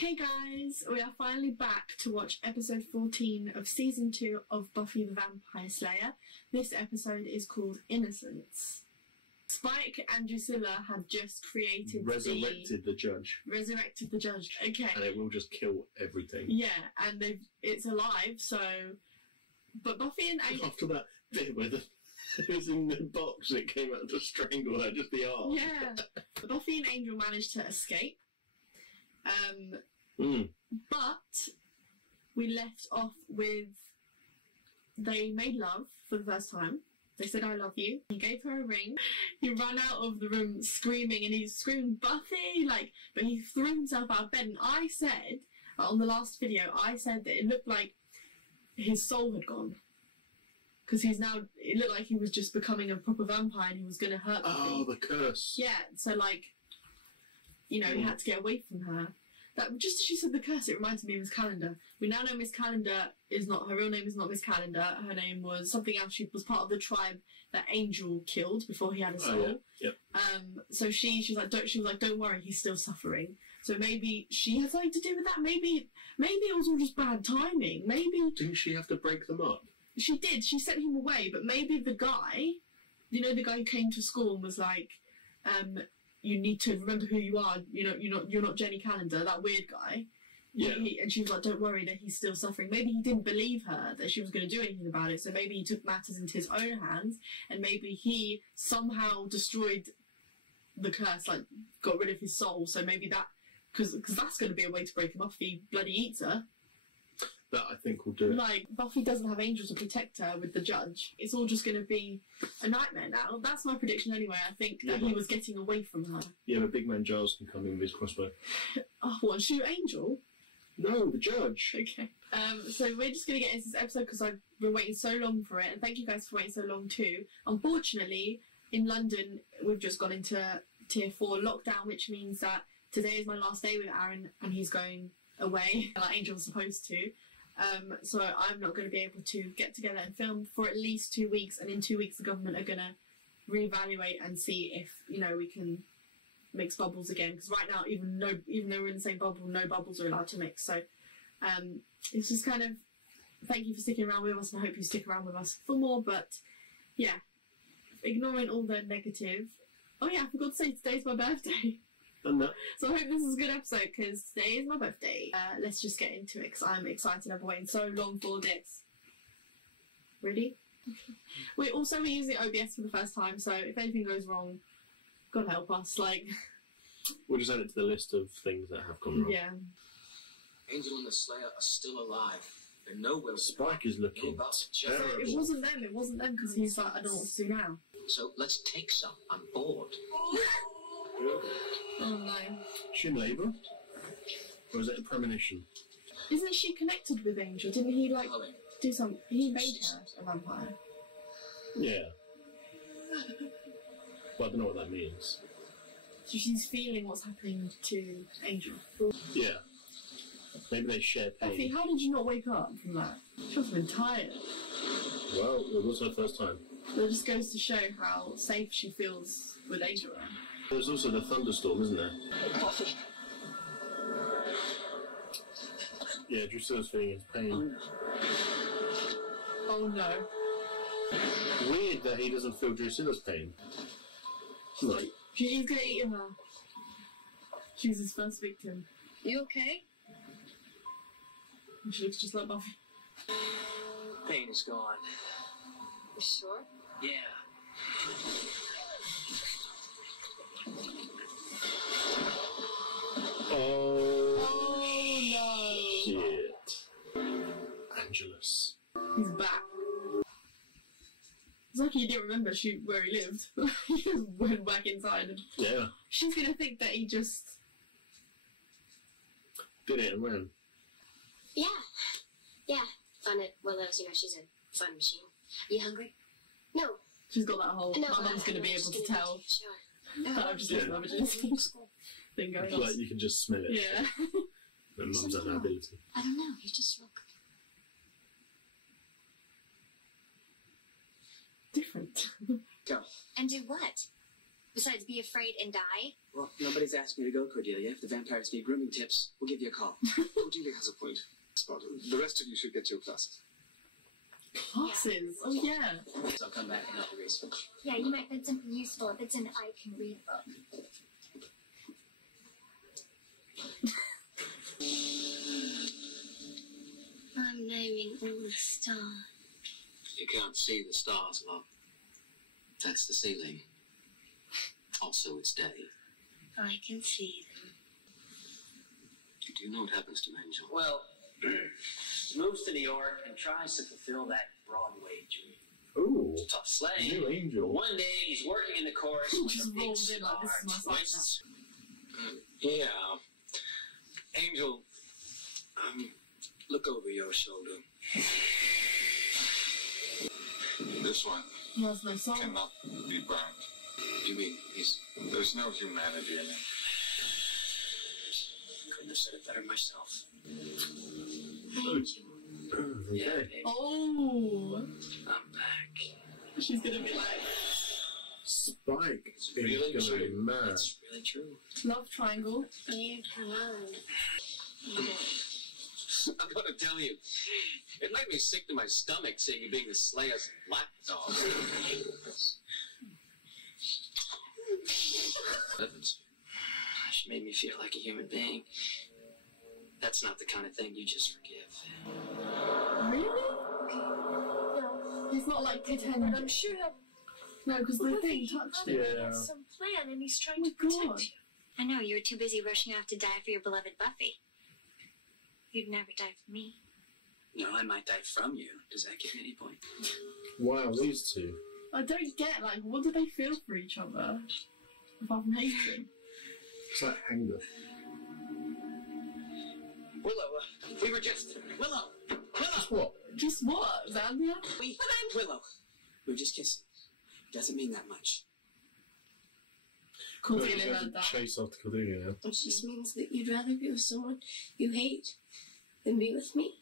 Hey guys, we are finally back to watch episode 14 of season 2 of Buffy the Vampire Slayer. This episode is called Innocence. Spike and Drusilla have just created Resurrected the judge. Resurrected the judge, okay. And it will just kill everything. Yeah, and it's alive, so... But Buffy and Angel... After that bit where it was in the box, it came out to strangle her, just the arm. Yeah. Buffy and Angel managed to escape. But we left off with they made love for the first time. They said, "I love you." He gave her a ring. He ran out of the room screaming, and he's screaming, "Buffy!" But he threw himself out of bed. And I said, on the last video, I said that it looked like his soul had gone. Because it looked like he was just becoming a proper vampire and he was going to hurt Buffy. Oh, the curse. Yeah, so he had to get away from her. Just as she said the curse, it reminded me of Miss Calendar. We now know Miss Calendar her real name is not Miss Calendar. Her name was something else. She was part of the tribe that Angel killed before he had a soul. Oh, yeah. So she was like, don't worry, he's still suffering. So maybe she had something to do with that. Maybe it was all just bad timing. Maybe didn't she have to break them up? She did. She sent him away, but maybe the guy, the guy who came to school and was like, you need to remember who you are. You're not Jenny Calendar, that weird guy. Yeah. And she was like, don't worry that he's still suffering. Maybe he didn't believe her that she was going to do anything about it. So maybe he took matters into his own hands, and maybe he somehow destroyed the curse, got rid of his soul. So maybe that, because that's going to be a way to break him up if he bloody eats her. That, I think, will do it. Buffy doesn't have Angel to protect her with the judge. It's all just going to be a nightmare now. That's my prediction anyway. I think that he was getting away from her. Yeah, but Big Man Giles can come in with his crossbow. Oh, what, and shoot Angel? No, the judge. Okay. So we're just going to get into this episode because I've been waiting so long for it. And thank you guys for waiting so long too. Unfortunately, in London, we've just gone into Tier 4 lockdown, which means that today is my last day with Aaron and he's going away like Angel's supposed to. So I'm not going to be able to get together and film for at least 2 weeks, and in 2 weeks the government are going to reevaluate and see if we can mix bubbles again, because right now even though we're in the same bubble, no bubbles are allowed to mix. So it's just kind of thank you for sticking around with us, and I hope you stick around with us for more. But yeah, ignoring all the negative. Oh yeah, I forgot to say today's my birthday. So I hope this is a good episode because today is my birthday. Let's just get into it because I'm excited. I've been waiting so long for this. Ready? Okay. We're using OBS for the first time, so if anything goes wrong, God help us. We'll just add it to the list of things that have gone wrong. Yeah. Angel and the Slayer are still alive. They know where Spike is looking terrible. So it wasn't them because he's like, I don't know what to do now. So let's take some. I'm bored. Oh no. Is she in labour? Or is it a premonition? Isn't she connected with Angel? Didn't he do something? He made her a vampire. Yeah. But I don't know what that means. So she's feeling what's happening to Angel. Yeah. Maybe they share pain. Buffy, how did you not wake up from that? She must have been tired. Well, it was her first time. That just goes to show how safe she feels with Angel around. There's also the thunderstorm, isn't there? Buffy. Yeah, Drusilla's feeling his pain. Oh no. Weird that he doesn't feel Drusilla's pain. He's gonna eat her. She's his first victim. You okay? And she looks just like Buffy. Pain is gone. You sure? Yeah. Oh no! Shit. Angelus. He's back. It's like he didn't remember where he lived. He just went back inside. And yeah. She's gonna think that he just did it and ran. Yeah. Fun it. Well, she's a fun machine. You hungry? No. She's got that whole. No, my mum's gonna be able to tell. Sure. I'm just looking at the thing going on. Like you can just smell it. Yeah. And mums have that ability. I don't know. You just look different. Go. And do what? Besides, be afraid and die? Well, nobody's asking you to go, Cordelia. If the vampires need grooming tips, we'll give you a call. Cordelia has a point. Spot. The rest of you should get to your classes. Classes? Oh, yeah. So I'll come back and help you research. Yeah, you might find something useful if it's an I can read book. I'm naming all the stars. You can't see the stars, love. That's the ceiling. Also, it's day. I can see them. Do you know what happens to Angel? Well, he moves to New York and tries to fulfill that Broadway dream. Ooh, It's a tough sleigh. new angel. One day he's working in the chorus He with just a big rolls in like, star this is my twist. Yeah. Angel, look over your shoulder. This one There's no soul. cannot be burned. You mean There's no humanity in it. couldn't have said it better myself. Angel. Yeah, Okay. baby. Oh, I'm back. she's gonna be like, Spike is really going to be true. mad. It's really true. love triangle. You come on. I'm gonna tell you, it made me sick to my stomach seeing you being the Slayer's lapdog. Heavens. She made me feel like a human being. That's not the kind of thing you just forgive. Really? No, He's not like but pretending. I'm sure that No, because the thing touched it. Yeah. has some plan and he's trying Oh my to protect God. you. I know, you were too busy rushing off to die for your beloved Buffy. You'd never die for me. No, I might die from you. Does that give you any point? Wow, these two. I don't get, like, what do they feel for each other? Apart from hatred. It's like anger. Willow, we were just... Willow! That's what? Just what, Xandria? Willow. We were just kissing. Doesn't mean that much. Well, Cordelia you have heard to that. chase after Cordelia now. It just means that you'd rather be with someone you hate than be with me.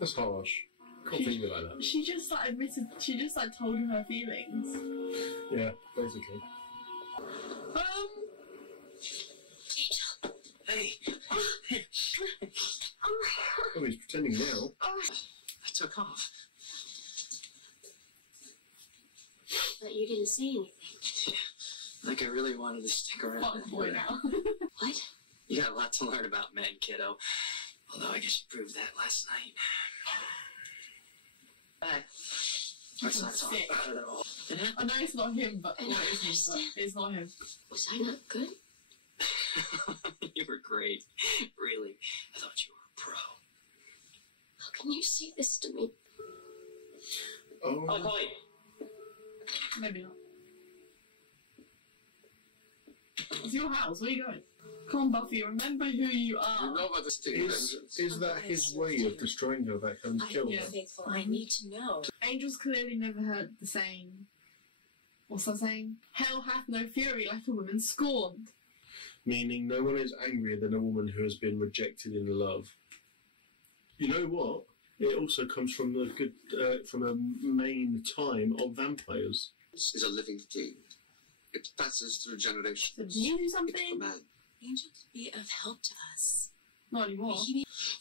That's harsh. Can't think of it like that. She just like admitted, she just like told him her feelings. Yeah, basically. Hey, Oh, he's pretending now. I took off. But you didn't say anything. Like I really wanted to stick around. Fuck boy now. What? You got a lot to learn about men, kiddo. Although I guess you proved that last night. Let's not talk Sick. about it at all. It I happened. know it's not him, but I well, don't it is him, understand. but it's not him. Was I not good? You were great. Really. I thought you were a pro. How can you say this to me? Oh, I'll call you. Maybe not. It's your house, where are you going? Come on, Buffy, remember who you are. You know about this thing, is that his way of destroying her back and kill Yeah. her? Faithful. I need to know. Angels clearly never heard the saying. What's that saying? Hell hath no fury like a woman scorned. Meaning no one is angrier than a woman who has been rejected in love. You know what? It also comes from the good, from a main time of vampires. This is a living thing. It passes through So generations. do you do It's a something? man. Angels be of help to us. Not anymore.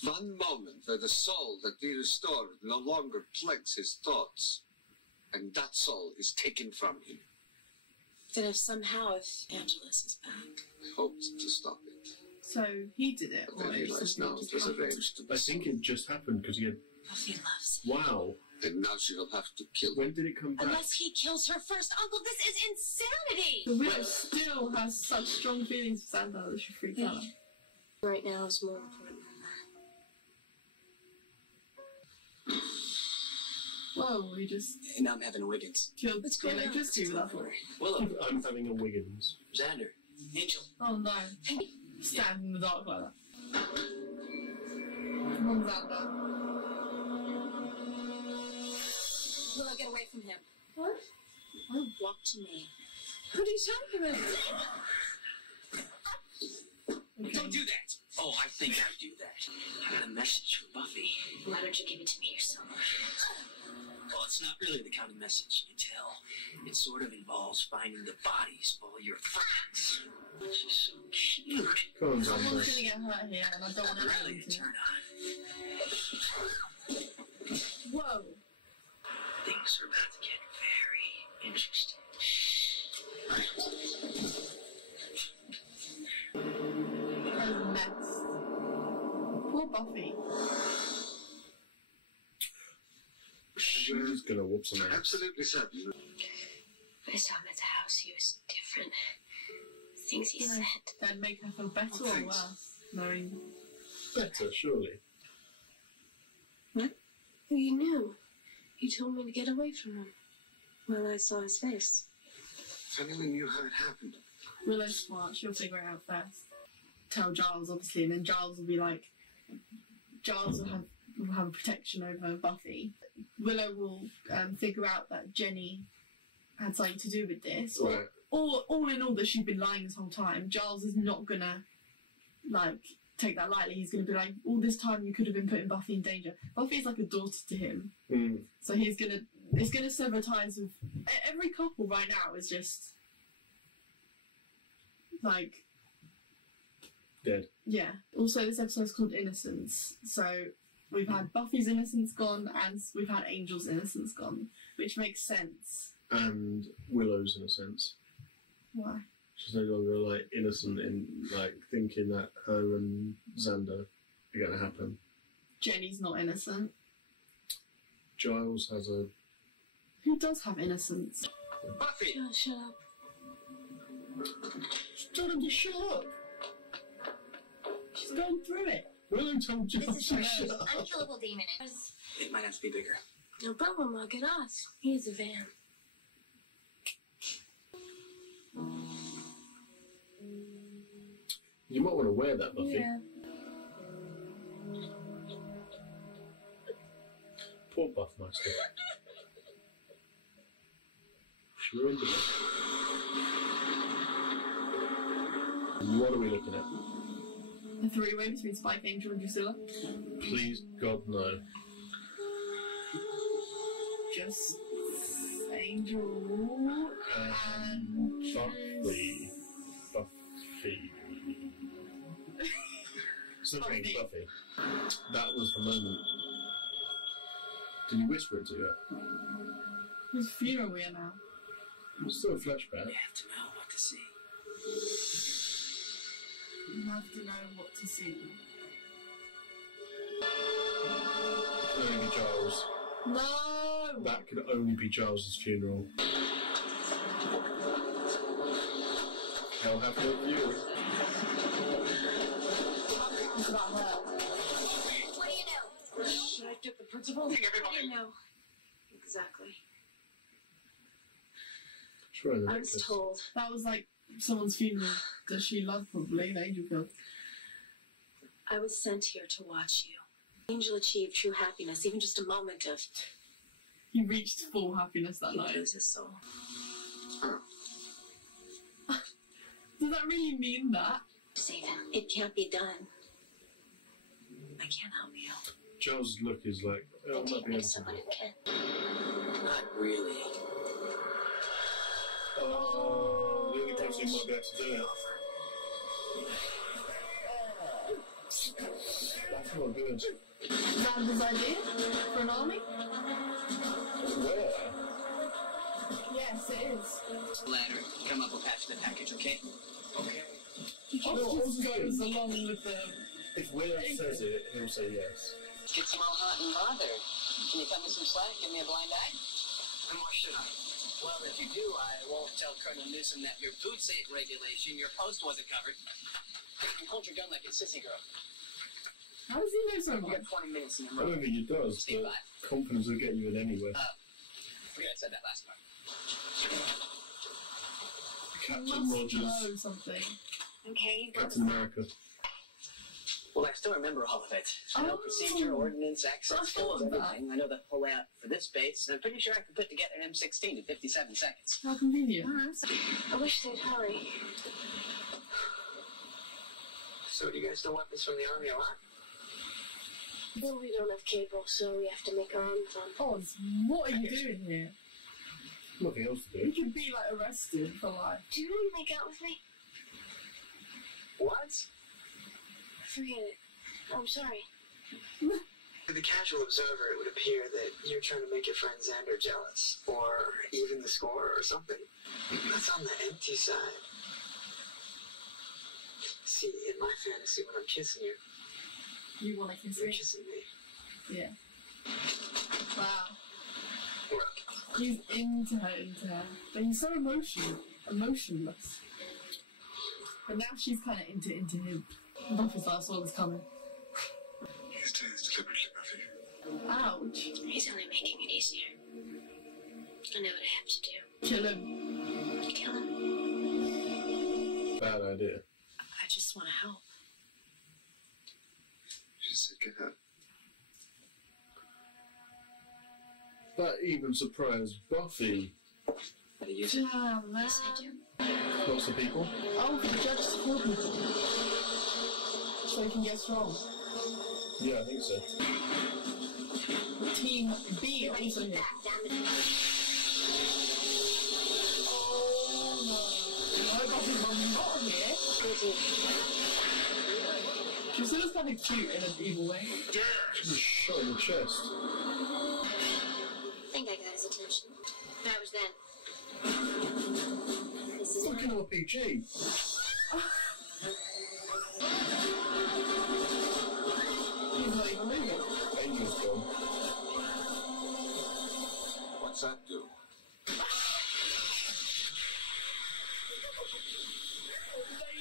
One moment where the soul that we restored no longer plagues his thoughts, and that soul is taken from him. Then if Angelus is back. I hoped to stop it, So he did it. but or I it was realize something now just it was happened? arranged to be I think so. it just happened because he had. Buffy loves him. Wow. And now she will have to kill him. When did it come back? Unless he kills her first. Uncle, this is insanity! The widow still has such strong feelings for Santa that she freaked out. Right now is more important than that. Whoa, we just And now I'm having a Wiggins. killed What's the going on? electricity with that one. Willow. I'm having a Wiggins. Xander. Angel. Oh no. Stand in the dark like that. Come on, Xander. Willow, get away from him. What? Walk to me. What are you talking about? Okay. Don't do that. Oh, I think I do that. I got a message from Buffy. Why don't you give it to me yourself? Well, it's not really the kind of message you tell It sort of involves finding the bodies of all your friends. Which is so cute. Come on, Someone's Xander. gonna get hurt here, and I don't want to let Really them to to. turn on. Whoa. Things are about to get very interesting. That was a mess. Poor Buffy. She's gonna whoop some ass. Absolutely certain. I saw him at the house. He was different. Things he said. That'd make her feel better or Thanks. worse, knowing. Better, surely. Well, you knew. You told me to get away from him. Well, I saw his face. If anyone knew how it happened. Willow's smart, she'll figure it out first. Tell Giles, obviously, and then Giles will be like. Giles will have a protection over Buffy. Willow will figure out that Jenny had something to do with this. Right. Or all in all, that she's been lying this whole time. Giles is not gonna, like, take that lightly. He's gonna be like, all this time you could have been putting Buffy in danger. Buffy is like a daughter to him. Mm. So it's gonna sever ties with... Every couple right now is just... like... Dead. Yeah. Also, this episode's called Innocence. So we've had Buffy's innocence gone, and we've had Angel's innocence gone. Which makes sense. And Willow's, in a sense. Why? She's no longer, like, innocent in, like, thinking that her and Xander are going to happen. Jenny's not innocent. Giles has a... Who does have innocence? Buffy! Shut up. Just tell him to shut up! She's going through it. Willow told Giles This is to her shut up. unkillable demon. It might have to be bigger. No problem, look at us. He's a van. You might want to wear that, Buffy. Yeah. Poor Buffmaster. She ruined it. What are we looking at? The three-way between Spike, Angel, and Drusilla. Please, God, no. Just Angel and Buffy. Buffy. Something Buffy. Buffy. That was the moment. Did you whisper it to her? Whose funeral we are now? It's still a flashback. We have to know what to see. You have to know what to see. It could only be Giles. No! That could only be Giles's funeral. Hell have no view. It's about her. What do you know? Should I tip the principal? I didn't know. Exactly. Sure, the I was necklace. told. That was like someone's funeral that she loved, probably, the Angel killed. I was sent here to watch you. Angel achieved true happiness, even just a moment of... He reached full happiness that He night. lose his soul. Does that really mean that? Save him. It can't be done. I can't help you. Giles' look is like, oh, I might Take be me able to to. someone who can. Not really. Oh, the only person who might be able to do it. That's not good. Xander's idea for an army? Where? Yes, it is. Ladder, come up, we'll patch the package, okay? Okay. Oscar goes along with the... If Willow says it, he'll say yes. Gets them all hot and bothered. Can you cut me some slack? Give me a blind eye? And why should I? Well, if you do, I won't tell Colonel Newsom that your boots ain't regulation, your post wasn't covered. And hold your gun like a sissy girl. How does he know so You much? got 20 minutes in the I don't room. think he does, Stay but by. confidence will get you in anywhere. Forget I said that last part. Captain Must Rogers, know something. Okay, Captain America. Well, I still remember all of it. I know Oh. procedure, ordnance, access, I thought codes, of that. everything. I know the whole layout for this base, and I'm pretty sure I can put together an M16 in 57 seconds. How convenient. I wish they'd hurry. So do you guys still want this from the Army or what? Well, we don't have cable, so we have to make our own phone. Oz, what are you doing here? Nothing else to You do. could be, like, arrested for life. Do you want to make out with me? What? Forget it. I'm sorry. To the casual observer, it would appear that you're trying to make your friend Xander jealous, or even the score, or something. That's on the empty side. See, in my fantasy, when I'm kissing you, You want to kiss you're me? kissing me. Yeah. Wow. Right. He's into her. But he's so emotionless. But now she's kind of into him. Buffy's like, I saw this coming. He's doing this deliberately, Buffy. Ouch. He's only making it easier. I know what I have to do. Kill him. Kill him. Bad idea. I just want to help. She said, get her. That even surprised Buffy. Damn, man. Yes, I do. Lots of people. Oh, for the judge to kill people. So he can get strong. Yeah, I think so. Team B also here. Oh no. I got his mum not here. Drusilla's kind of cute in an evil way. She's just shot in the chest. I think I got his attention. That was then. This is Fucking RPG. He's not even moving. Angel's gone. What's that do?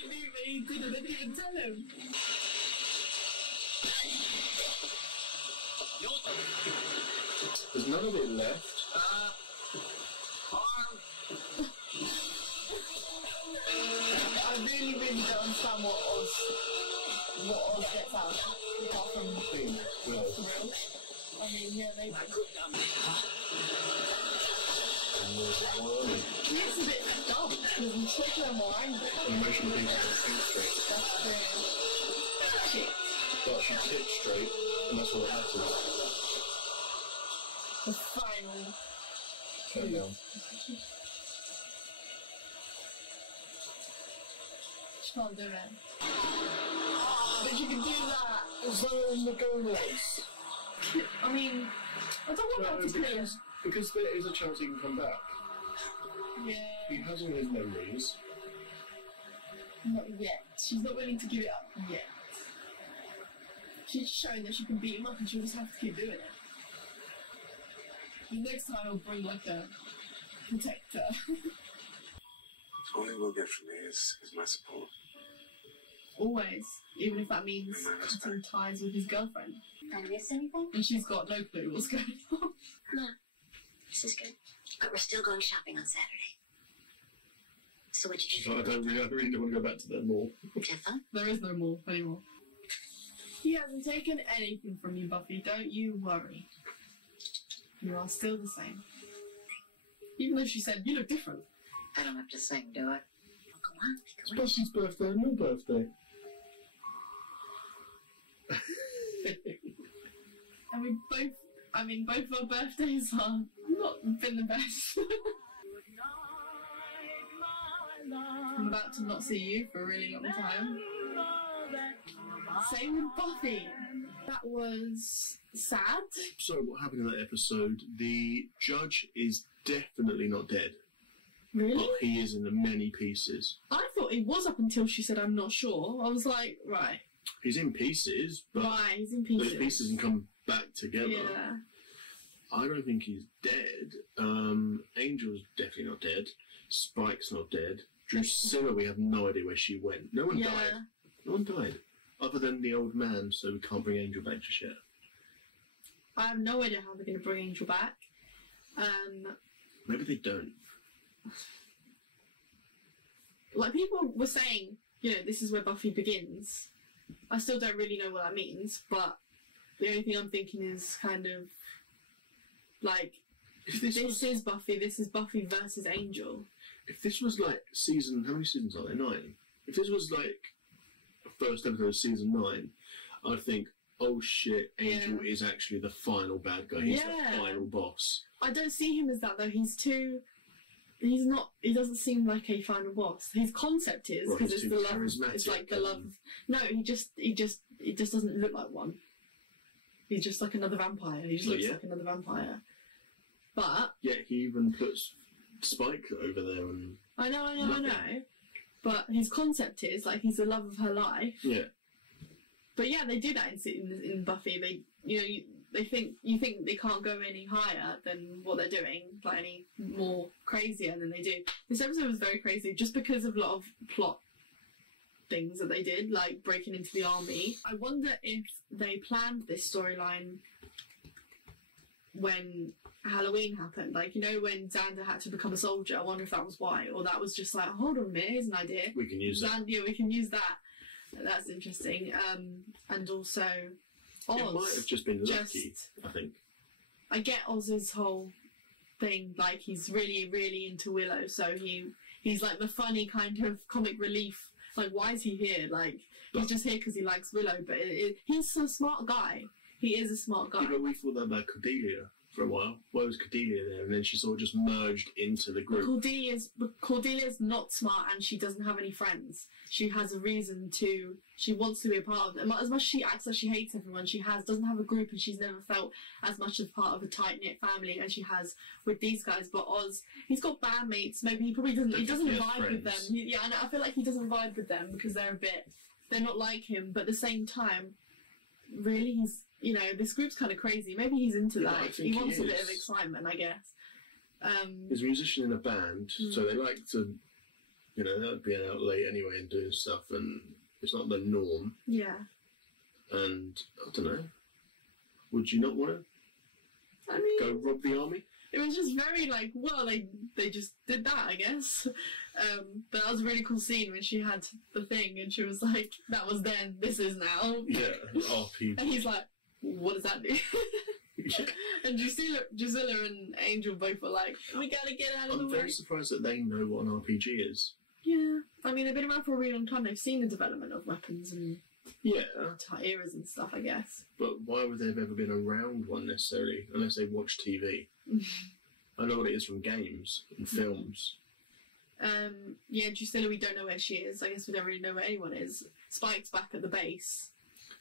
They knew what he did and they didn't even tell him. There's none of it left. I really don't understand what Oz gets out apart from Thing. Well, thrill. I mean, yeah, maybe. He is a bit dumb because he's taking her more angry. emotional things don't think straight. That's true. Shit. But she sits straight, and that's all that matters. The final. Turn down. She can't do it. But she can do that. So in the Gomez. I mean, I don't want her to kill him. Because there is a chance he can come back. Yeah. He has all his memories. Not yet. She's not willing to give it up yet. She's showing that she can beat him up and she'll just have to keep doing it. The next time I'll bring like a protector. All he will get from me is my support. Always. Even if that means And my respect. cutting ties with his girlfriend. I miss anything? And she's got no clue what's going on. No. This is good. But we're still going shopping on Saturday. So what you She's do? like, I really don't want to go back to that mall. Have fun? There is no more anymore. He hasn't taken anything from you, Buffy. Don't you worry. You are still the same. Even though she said, you look different. I don't have to sing, do I? Well, go on. It's Make a wish. Buffy's birthday and your birthday. And both of our birthdays are not been the best. I'm about to not see you for a really long time. Same with Buffy. That was sad. So what happened in that episode, the judge is definitely not dead. Really? But he is in many pieces. I thought he was up until she said, I'm not sure. I was like, right. He's in pieces, but Right, he's in those pieces. pieces can come back together. Yeah. I don't think he's dead. Angel's definitely not dead. Spike's not dead. Drusilla, we have no idea where she went. No one Yeah. died. No one died. Other than the old man, so we can't bring Angel back just yet. I have no idea how they're going to bring Angel back. Maybe they don't. Like, people were saying, this is where Buffy begins. I still don't really know what that means, but the only thing I'm thinking is kind of, like, If this was, is Buffy versus Angel. if this was like season, how many seasons are there? 9. If this was like first episode of season 9, I'd think, oh shit, Angel is actually the final bad guy. He's the Yeah. final boss. I don't see him as that, though. He's too he's not. He doesn't seem like a final boss. His concept is Well, because he's it's too the love. It's like the charismatic love. No, he just doesn't look like one. He's just like another vampire. He just Oh, looks yeah? like another vampire. But Yeah, he even puts Spike over there, and I know. Nothing. But his concept is like he's the love of her life. yeah, But yeah, they do that in Buffy. They you think they can't go any higher than what they're doing, like any more crazier than they do. This episode was very crazy just because of a lot of plot things that they did, like breaking into the army. I wonder if they planned this storyline when Halloween happened, like, you know, when Xander had to become a soldier. I wonder if that was why, or that was just like, hold on a minute, here's an idea. we can use that. Yeah, we can use that. That's interesting. And also, Oz. It might have just been lucky, just- I think. I get Oz's whole thing, like he's really, really into Willow, so he's like the funny kind of comic relief. Like, why is he here? Like, he's just here because he likes Willow, but he's a smart guy. He is a smart guy. Yeah, but we thought that about Cordelia for a while. Why was Cordelia there? And then she sort of just merged into the But group. Cordelia's not smart, and she doesn't have any friends. She has a reason to. She wants to be a part of them. As much as she acts like she hates everyone, she doesn't have a group, and she's never felt as much of part of a tight knit family as she has with these guys. But Oz, he's got bandmates. Maybe he probably doesn't. He doesn't He has vibe with them. friends. Yeah, I feel like he doesn't vibe with them because they're not like him. But at the same time, really, he's. You know, this group's kind of crazy. Maybe he's into Yeah, I that. think He wants he a bit is. of excitement, I guess. He's a musician in a band, so they like to, you know, they'll be out late anyway and doing stuff, and it's not the norm. Yeah. And I don't know, would you not want to I mean, go rob the army? it was just very like, well, they just did that, I guess. But that was a really cool scene when she had the thing and she was like, that was then, this is now. Yeah, RP. And he's like, what does that do? Yeah. And Drusilla and Angel both were like, we gotta get out of I'm the way. very surprised that they know what an RPG is. Yeah. I mean, they've been around for a really long time. They've seen the development of weapons and Yeah, eras and stuff, I guess. but why would they have ever been around one necessarily, unless they watch TV? I know what it is from games and films. Yeah, Drusilla, we don't know where she is. I guess we don't really know where anyone is. Spike's back at the base.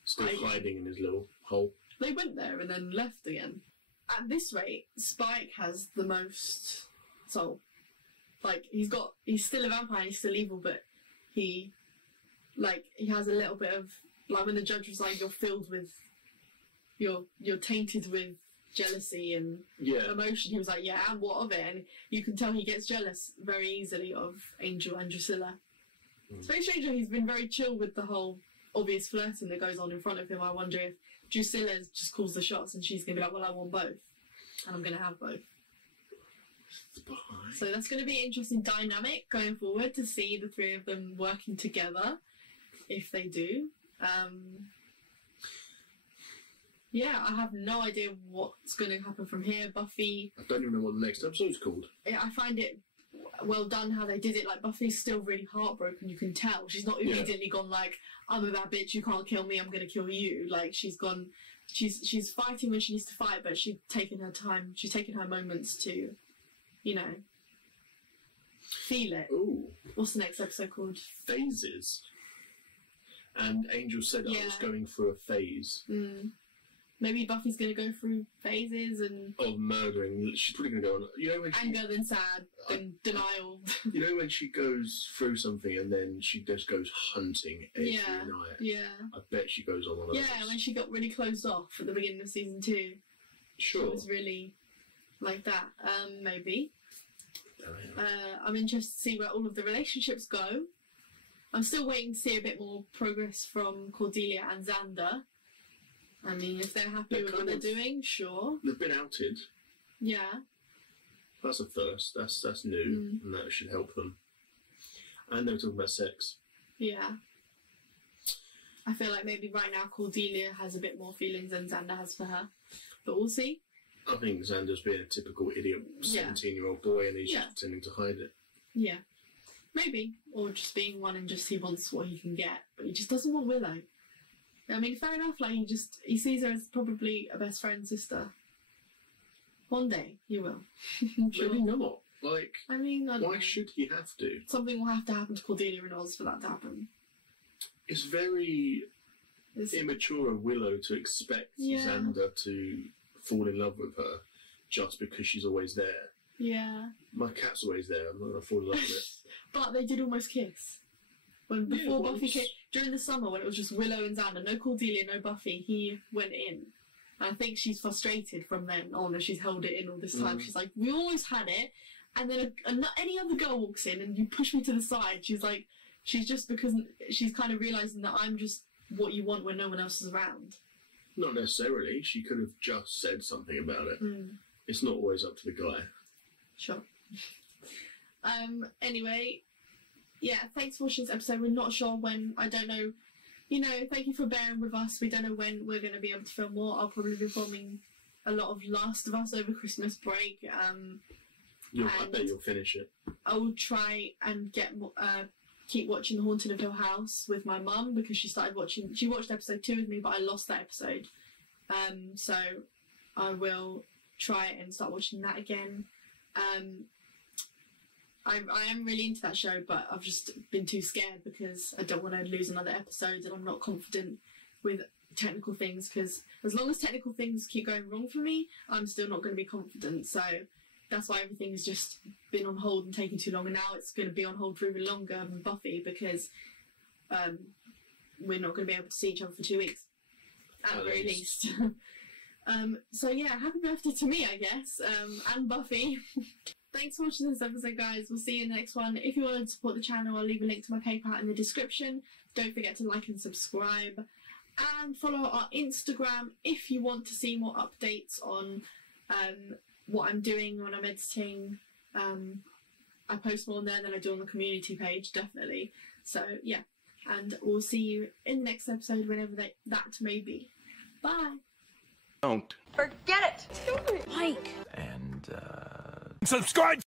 Still I- hiding in his little hole. They went there and then left again. At this rate, Spike has the most soul. Like, he's still a vampire, he's still evil, but he has a little bit of, like, when the judge was like, you're tainted with jealousy and Yeah, emotion, he was like, yeah, and what of it? And you can tell he gets jealous very easily of Angel and Drusilla. It's very strange how he's been very chill with the whole obvious flirting that goes on in front of him. I wonder if Drusilla just calls the shots and she's going to be like, well, I want both. And I'm going to have both. So that's going to be an interesting dynamic going forward to see the three of them working together, if they do. Yeah, I have no idea what's going to happen from here. Buffy, I don't even know what the next episode's called. I find it well done how they did it. Like, Buffy's still really heartbroken, you can tell. She's not immediately gone like, I'm a bad bitch, you can't kill me, I'm going to kill you. Like, she's fighting when she needs to fight, but she's taken her time, she's taken her moments to, you know, feel it. Ooh, What's the next episode called? phases. And Angel said I was Yeah. going through a phase Maybe Buffy's going to go through phases and of murdering. She's probably going to go on. You know when she, anger, then sad, then denial. you know when she goes through something and then she just goes hunting every night. Yeah. I bet she goes on one of Yeah, those. when she got really closed off at the beginning of season 2. Sure. It was really like that. Maybe. Oh, yeah. I'm interested to see where all of the relationships go. I'm still waiting to see a bit more progress from Cordelia and Xander. I mean, if they're happy They're with what kind they're of- doing, sure. They've been outed. Yeah. That's a first. That's new, and that should help them. And they were talking about sex. Yeah. I feel like maybe right now Cordelia has a bit more feelings than Xander has for her. But we'll see. I think Xander's being a typical idiot Yeah. 17-year-old boy, and he's Yeah. just pretending to hide it. Yeah. Maybe. Or just being one and just he wants what he can get. But he just doesn't want Willow. I mean, fair enough, like, he sees her as probably a best friend sister. One day, he will. I'm sure. Maybe not. Like, I mean, I don't why know. should he have to? Something will have to happen to Cordelia and Oz for that to happen. It's very immature of Willow to expect Xander to fall in love with her just because she's always there. Yeah. My cat's always there. I'm not going to fall in love with it. But they did almost kiss. Before Buffy came, during the summer when it was just Willow and Xander, no Cordelia, no Buffy, he went in. And I think she's frustrated from then on as she's held it in all this time. She's like, we always had it, and then any other girl walks in and you push me to the side. She's like, she's just because she's kind of realising that I'm just what you want when no one else is around. Not necessarily. She could have just said something about it. It's not always up to the guy. Sure. Anyway, yeah, thanks for watching this episode. We're not sure when, I don't know, you know, thank you for bearing with us. We don't know when we're going to be able to film more. I'll probably be filming a lot of Last of Us over Christmas break. I bet you'll finish it. I'll try and keep watching The Haunting of Hill House with my mum because she watched episode 2 with me, but I lost that episode. So I will try and start watching that again. I am really into that show, but I've just been too scared because I don't want to lose another episode, and I'm not confident with technical things because as long as technical things keep going wrong for me, I'm still not going to be confident. So that's why everything's just been on hold and taking too long, and now it's going to be on hold for even longer than Buffy because we're not going to be able to see each other for 2 weeks at the very least. So yeah, happy birthday to me, I guess, and Buffy. Thanks for watching this episode, guys. We'll see you in the next one. If you want to support the channel, I'll leave a link to my PayPal in the description. Don't forget to like and subscribe. And follow our Instagram if you want to see more updates on what I'm doing when I'm editing. I post more on there than I do on the community page, definitely. So, yeah. And we'll see you in the next episode, whenever that may be. Bye. Don't. Forget it. And, subscribe!